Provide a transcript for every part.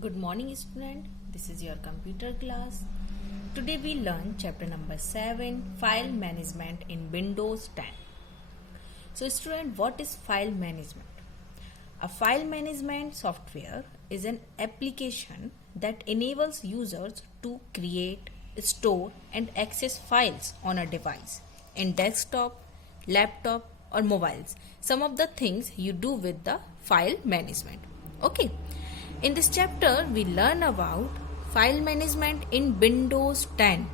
Good morning, student. This is your computer class. Today we learn chapter number 7, File Management in Windows 10. So, student, what is file management? A file management software is an application that enables users to create, store, and access files on a device in desktop, laptop, or mobiles. Some of the things you do with the file management. Okay. In this chapter, we learn about file management in Windows 10.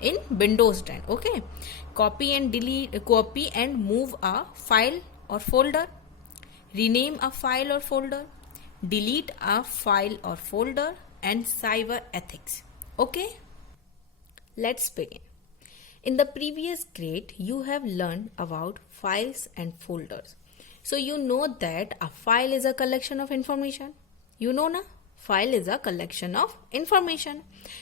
In Windows 10, okay. Copy and move a file or folder. Rename a file or folder. Delete a file or folder, and cyber ethics. Okay. Let's begin. In the previous grade, you have learned about files and folders. So you know that a file is a collection of information. You know na? File is a collection of information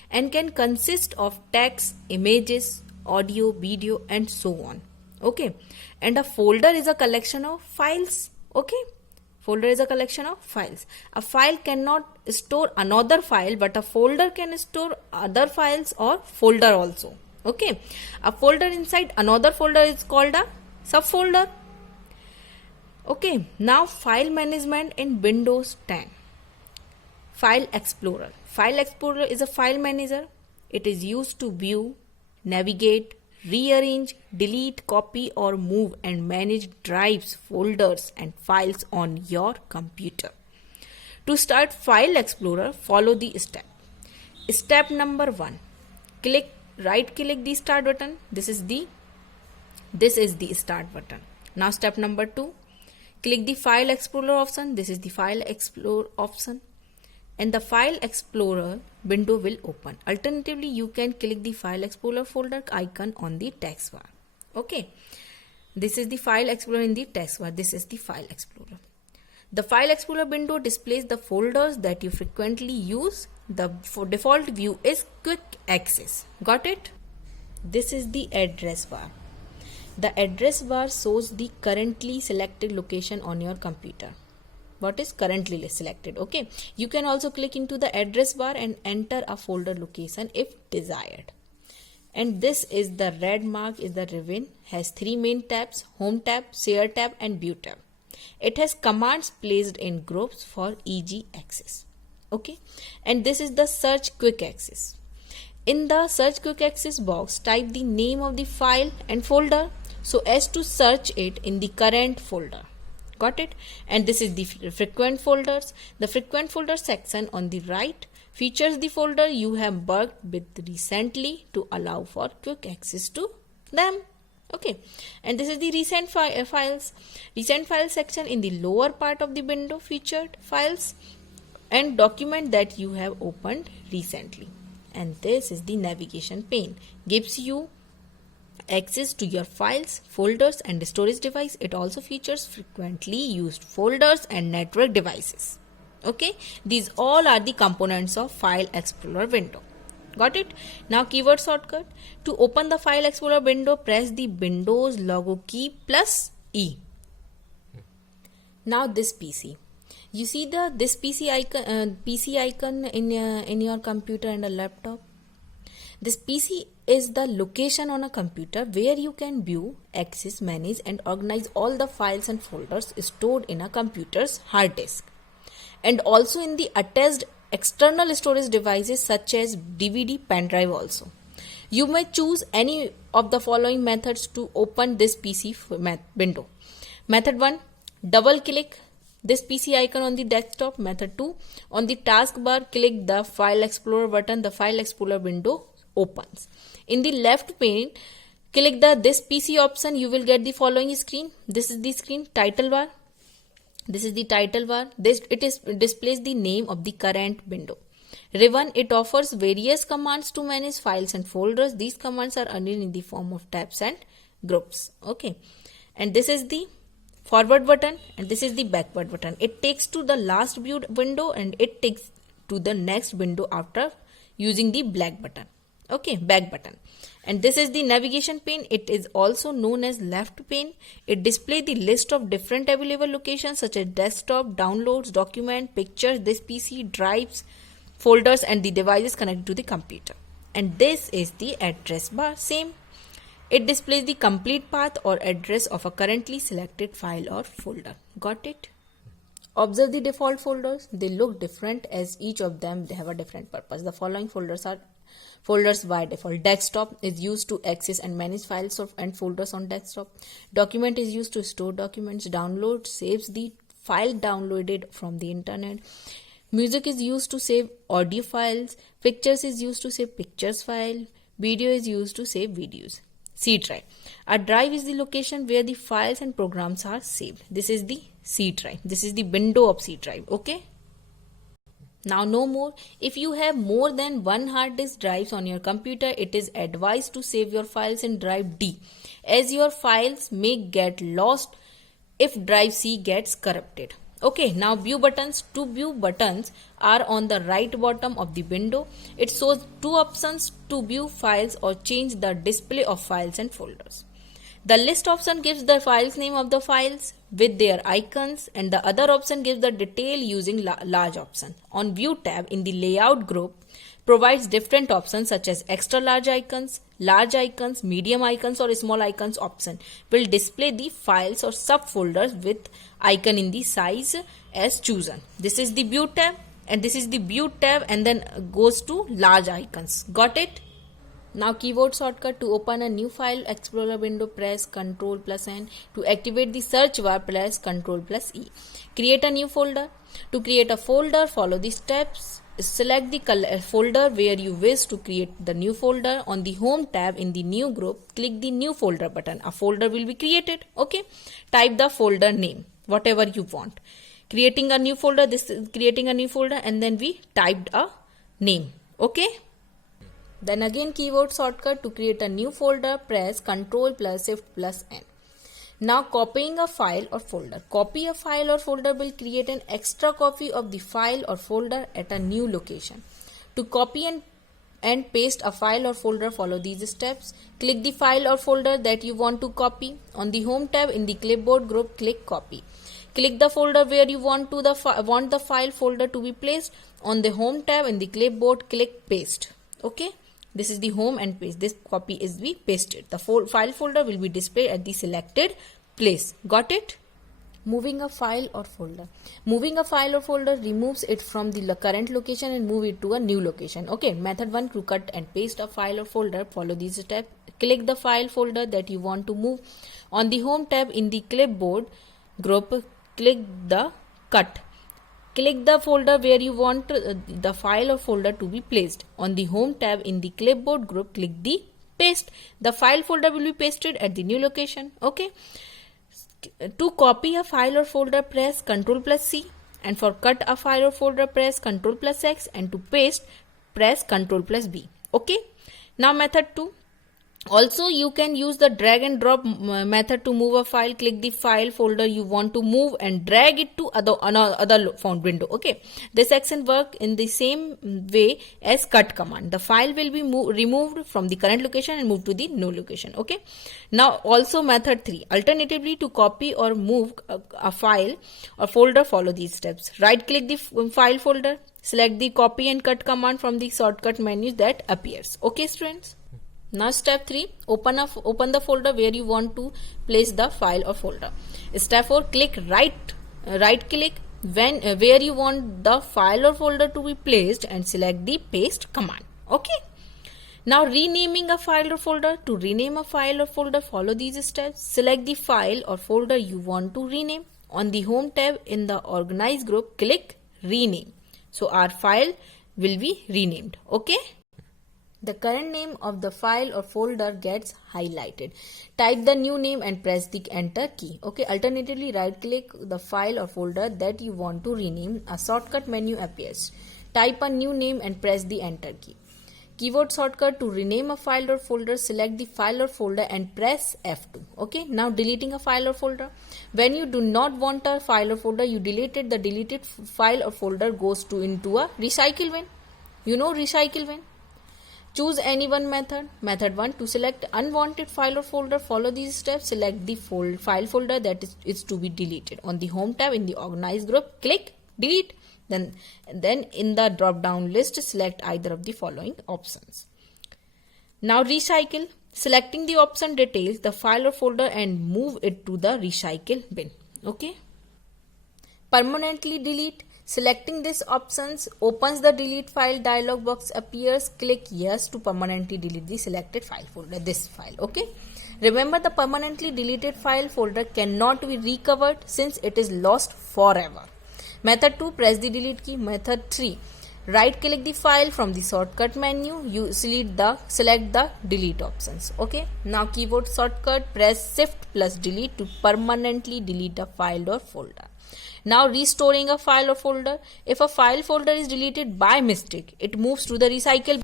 and can consist of text, images, audio, video, and so on. Okay. And a folder is a collection of files. Okay. Folder is a collection of files. A file cannot store another file, but a folder can store other files or folder also. Okay. A folder inside another folder is called a subfolder. Okay. Now file management in Windows 10. File Explorer. File Explorer is a file manager. It is used to view, navigate, rearrange, delete, copy or move and manage drives, folders and files on your computer. To start File Explorer, follow the step. Step number 1. Right click the start button. This is the start button. Now step number 2. Click the File Explorer option. This is the File Explorer option. And the File Explorer window will open. Alternatively, you can click the File Explorer folder icon on the text bar. Okay. This is the File Explorer in the text bar. This is the File Explorer. The File Explorer window displays the folders that you frequently use. The default view is Quick Access. Got it? This is the address bar. The address bar shows the currently selected location on your computer. What is currently selected. Okay, you can also click into the address bar and enter a folder location if desired. And this is the red mark is the ribbon, has 3 main tabs: home tab, share tab and view tab. It has commands placed in groups for easy access. Okay, and this is the search quick access. In the search quick access box, type the name of the file and folder so as to search it in the current folder. Got it? And this is the frequent folders. The frequent folder section on the right features the folder you have worked with recently to allow for quick access to them. Okay. And this is the recent files. Recent file section in the lower part of the window featured files and document that you have opened recently. And this is the navigation pane. Gives you access to your files, folders and storage device. It also features frequently used folders and network devices. Okay, these all are the components of File Explorer window. Got it? Now keyboard shortcut. To open the File Explorer window, press the Windows logo key plus E. Now this PC. You see this PC icon in your computer and a laptop. This PC is the location on a computer where you can view, access, manage and organize all the files and folders stored in a computer's hard disk. And also in the attached external storage devices such as DVD, pen drive also. You may choose any of the following methods to open this PC window. Method 1. Double click this PC icon on the desktop. Method 2. On the taskbar, click the File Explorer button. The File Explorer window opens. In the left pane, click this PC option. You will get the following screen. This is the screen title bar. This is the title bar. It displays the name of the current window. Ribbon, it offers various commands to manage files and folders. These commands are earned in the form of tabs and groups. Okay. And this is the forward button and this is the backward button. It takes to the last viewed window and it takes to the next window after using the black button. Okay, back button. And this is the navigation pane. It is also known as left pane. It displays the list of different available locations such as desktop, downloads, document, pictures, this PC, drives, folders, and the devices connected to the computer. And this is the address bar. Same. It displays the complete path or address of a currently selected file or folder. Got it? Observe the default folders. They look different as each of them they have a different purpose. The following folders are folders by default. Desktop is used to access and manage files and folders on desktop. Document is used to store documents. Download saves the file downloaded from the internet. Music is used to save audio files. Pictures is used to save pictures file. Video is used to save videos. C drive. A drive is the location where the files and programs are saved. This is the C drive. This is the window of C drive. Okay. Now no more. If you have more than one hard disk drives on your computer, it is advised to save your files in drive D, as your files may get lost if drive C gets corrupted. Okay, now view buttons. Two view buttons are on the right bottom of the window. It shows two options to view files or change the display of files and folders. The list option gives the files name of the files with their icons, and the other option gives the detail using large option. On view tab in the layout group provides different options such as extra large icons, medium icons or small icons option will display the files or subfolders with icon in the size as chosen. This is the view tab and this is the view tab, and then goes to large icons. Got it? Now keyboard shortcut: to open a new file explorer window, press Ctrl+N. To activate the search bar, press Ctrl+E. Create a new folder. To create a folder, follow the steps. Select the folder where you wish to create the new folder. On the home tab in the new group, click the new folder button. A folder will be created. Okay. Type the folder name, whatever you want. Creating a new folder, this is creating a new folder, and then we typed a name. Okay. Then again keyboard shortcut: to create a new folder, press Ctrl+Shift+N. Now copying a file or folder. Copy a file or folder will create an extra copy of the file or folder at a new location. To copy and paste a file or folder, follow these steps. Click the file or folder that you want to copy. On the home tab in the clipboard group, click copy. Click the folder where you want the file folder to be placed. On the home tab in the clipboard, click paste. Okay. This is the home and paste. This copy is be pasted. The file folder will be displayed at the selected place. Got it? Moving a file or folder. Moving a file or folder removes it from the current location and move it to a new location. Okay. Method 1: to cut and paste a file or folder, follow these steps. Click the file folder that you want to move. On the home tab in the clipboard group, click the cut. Click the folder where you want the file or folder to be placed. On the home tab in the clipboard group, click the paste. The file folder will be pasted at the new location. Okay. To copy a file or folder, press Ctrl+C, and for cut a file or folder, press Ctrl+X, and to paste, press Ctrl+B. Okay. Now method 2. Also, you can use the drag and drop method to move a file. Click the file folder you want to move and drag it to other found window. Okay, this action work in the same way as cut command. The file will be removed from the current location and moved to the new location. Okay. Now also method 3. Alternatively, to copy or move a file or folder, follow these steps. Right click the file folder. Select the copy and cut command from the shortcut menu that appears. Okay, students. Now step 3, open the folder where you want to place the file or folder. Step 4, click right click where you want the file or folder to be placed and select the paste command. Okay. Now renaming a file or folder. To rename a file or folder, follow these steps. Select the file or folder you want to rename. On the home tab in the organize group, click rename. So our file will be renamed. Okay. The current name of the file or folder gets highlighted. Type the new name and press the enter key. Okay. Alternatively, right click the file or folder that you want to rename. A shortcut menu appears. Type a new name and press the enter key. Keyboard shortcut: to rename a file or folder, select the file or folder and press F2. Okay. Now deleting a file or folder. When you do not want a file or folder, you deleted the deleted file or folder goes into a recycle bin. You know recycle bin. Choose any one method. Method 1, to select unwanted file or folder, follow these steps. Select the file folder that is to be deleted. On the home tab in the organized group, click delete. Then in the drop down list, select either of the following options. Now recycle. Selecting the option details the file or folder and move it to the recycle bin. Okay. Permanently delete. Selecting this options opens the delete file dialog box appears. Click yes to permanently delete the selected file folder, this file. Okay. Remember, the permanently deleted file folder cannot be recovered since it is lost forever. Method 2, press the delete key. Method 3, right click the file from the shortcut menu. You select the delete options. Okay. Now keyboard shortcut, press shift plus delete to permanently delete a file or folder. Now restoring a file or folder. If a file folder is deleted by mistake, it moves to the recycle.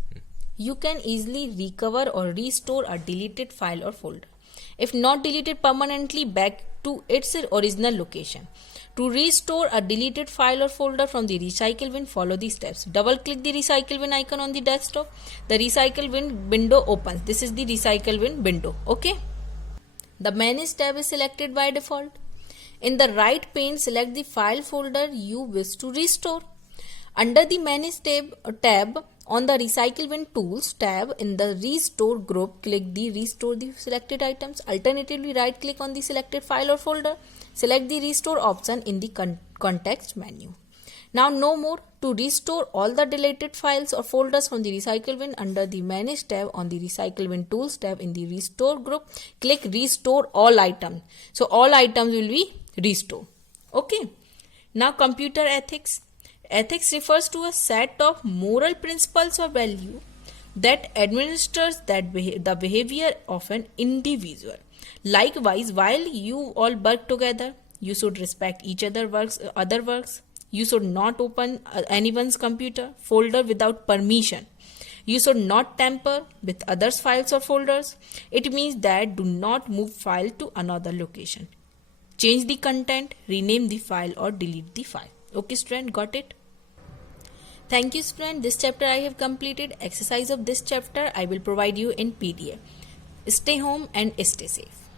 You can easily recover or restore a deleted file or folder. If not deleted permanently, back to its original location. To restore a deleted file or folder from the recycle bin, follow these steps. Double click the recycle bin icon on the desktop. The recycle bin window opens. This is the recycle bin window. Okay. The manage tab is selected by default. In the right pane, select the file folder you wish to restore. Under the manage tab on the recycle bin tools tab in the restore group, click the restore the selected items. Alternatively, right click on the selected file or folder. Select the restore option in the context menu. Now no more. To restore all the deleted files or folders from the recycle bin, under the manage tab on the recycle bin tools tab in the restore group, click restore all items. So all items will be restored. Okay. Now computer ethics. Ethics refers to a set of moral principles or value that administers the behavior of an individual. Likewise, while you all work together, you should respect each other other works. You should not open anyone's computer folder without permission. You should not tamper with others' files or folders. It means that do not move file to another location. Change the content, rename the file or delete the file. Okay student, got it? Thank you student. This chapter I have completed. Exercise of this chapter I will provide you in PDF. Stay home and stay safe.